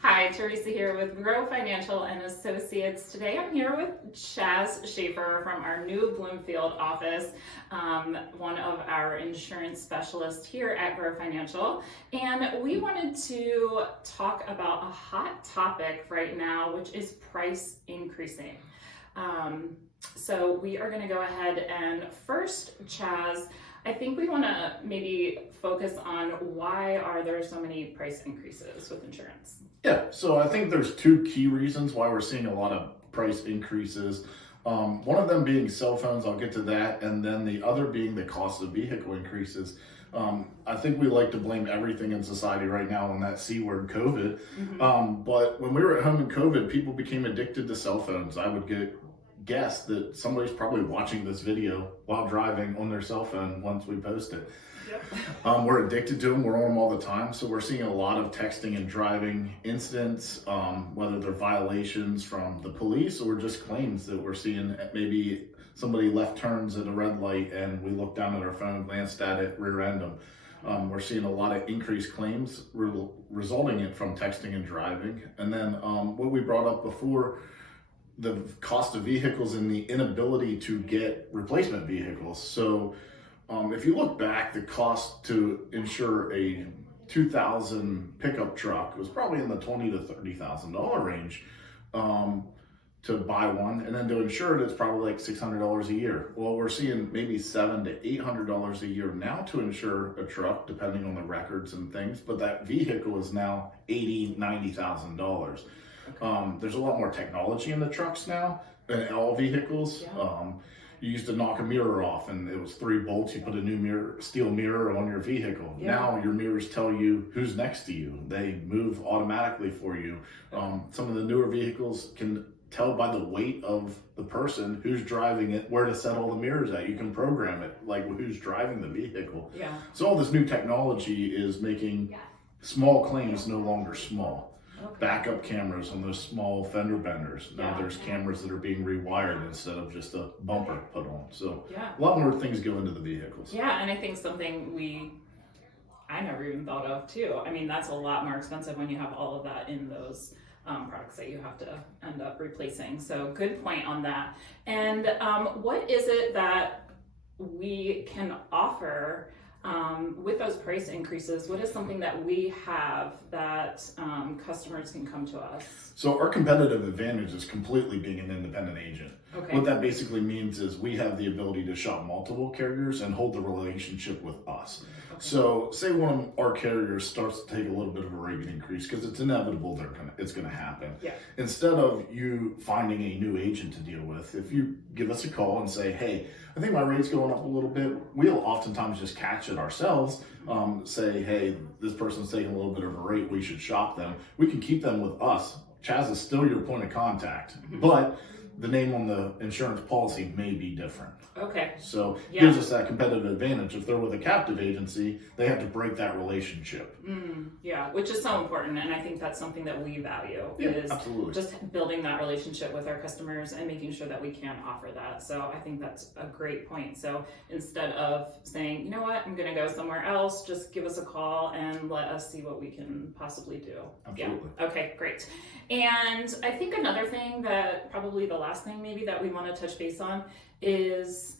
Hi, Teresa here with Grow Financial and Associates. Today I'm here with Chaz Sheaffer from our new Bloomfield office, one of our insurance specialists here at Grow Financial. And we wanted to talk about a hot topic right now, which is price increasing. So we are going to go ahead and first, Chaz, I think we want to maybe focus on why are there so many price increases with insurance? Yeah, so I think there's two key reasons why we're seeing a lot of price increases. One of them being cell phones, I'll get to that, and then the other being the cost of vehicle increases. I think we like to blame everything in society right now on that C word, COVID. But when we were at home in COVID, people became addicted to cell phones. I would guess that somebody's probably watching this video while driving on their cell phone once we post it. Yep. We're addicted to them. We're on them all the time. So we're seeing a lot of texting and driving incidents, whether they're violations from the police or just claims that we're seeing. Maybe somebody left turns at a red light and we look down at our phone, glanced at it, rear end them. We're seeing a lot of increased claims resulting from texting and driving. And then what we brought up before, the cost of vehicles and the inability to get replacement vehicles. So if you look back, the cost to insure a 2000 pickup truck was probably in the $20,000 to $30,000 range to buy one, and then to insure it, it's probably like $600 a year. Well, we're seeing maybe $700 to $800 a year now to insure a truck, depending on the records and things. But that vehicle is now $80,000, $90,000. There's a lot more technology in the trucks now in all vehicles. Yeah. You used to knock a mirror off and it was 3 bolts. You put a new steel mirror on your vehicle. Yeah. Now your mirrors tell you who's next to you. They move automatically for you. Some of the newer vehicles can tell by the weight of the person who's driving it where to set all the mirrors at. You can program it like who's driving the vehicle. Yeah. So all this new technology is making small claims no longer small. Okay. Backup cameras on those small fender benders. Now there's cameras that are being rewired instead of just a bumper put on. So a lot more things go into the vehicles. Yeah, and I think something I never even thought of too. I mean, that's a lot more expensive when you have all of that in those products that you have to end up replacing. So good point on that. And what is it that we can offer with those price increases? What is something that we have that customers can come to us? So our competitive advantage is completely being an independent agent. Okay. What that basically means is we have the ability to shop multiple carriers and hold the relationship with us. Okay. So say one of our carriers starts to take a little bit of a rate increase, because it's inevitable it's going to happen. Yeah. Instead of you finding a new agent to deal with, if you give us a call and say, hey, I think my rate's going up a little bit, we'll oftentimes just catch it ourselves, say, hey, this person's taking a little bit of a rate, we should shop them. We can keep them with us. Chaz is still your point of contact, but the name on the insurance policy may be different. Okay. So it gives us that competitive advantage. If they're with a captive agency, they have to break that relationship. Yeah, which is so important, and I think that's something that we value, is absolutely. Just building that relationship with our customers and making sure that we can offer that. So I think that's a great point. So instead of saying, you know what, I'm going to go somewhere else, just give us a call and let us see what we can possibly do. Absolutely. Yeah. Okay, great. And I think another thing that probably the last thing maybe that we want to touch base on is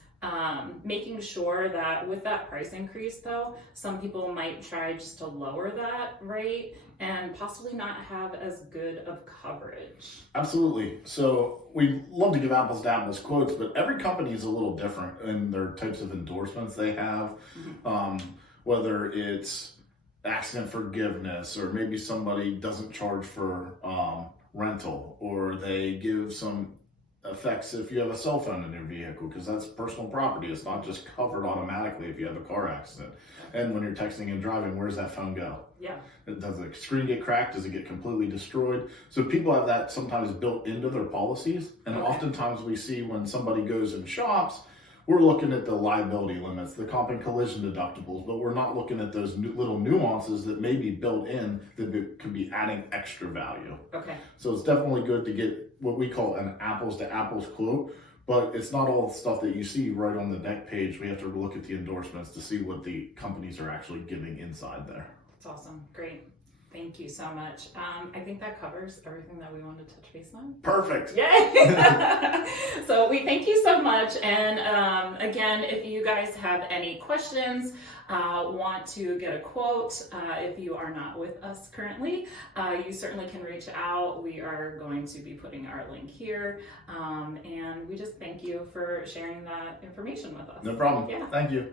making sure that with that price increase, though, some people might try just to lower that rate and possibly not have as good of coverage. Absolutely. So we love to give apples to apples quotes, but every company is a little different in their types of endorsements they have, whether it's accident forgiveness, or maybe somebody doesn't charge for rental, or they give some effects if you have a cell phone in your vehicle, because that's personal property. It's not just covered automatically if you have a car accident. And when you're texting and driving, where's that phone go? Yeah. Does the screen get cracked? Does it get completely destroyed? So people have that sometimes built into their policies. And oftentimes we see when somebody goes and shops, we're looking at the liability limits, the comp and collision deductibles, but we're not looking at those little nuances that may be built in that could be adding extra value. Okay. So it's definitely good to get what we call an apples to apples quote, but it's not all the stuff that you see right on the deck page. We have to look at the endorsements to see what the companies are actually giving inside there. That's awesome. Great. Thank you so much. I think that covers everything that we wanted to touch base on. Perfect. Yay! So we thank you so much. And again, if you guys have any questions, want to get a quote, if you are not with us currently, you certainly can reach out. We are going to be putting our link here. And we just thank you for sharing that information with us. No problem. Yeah. Thank you.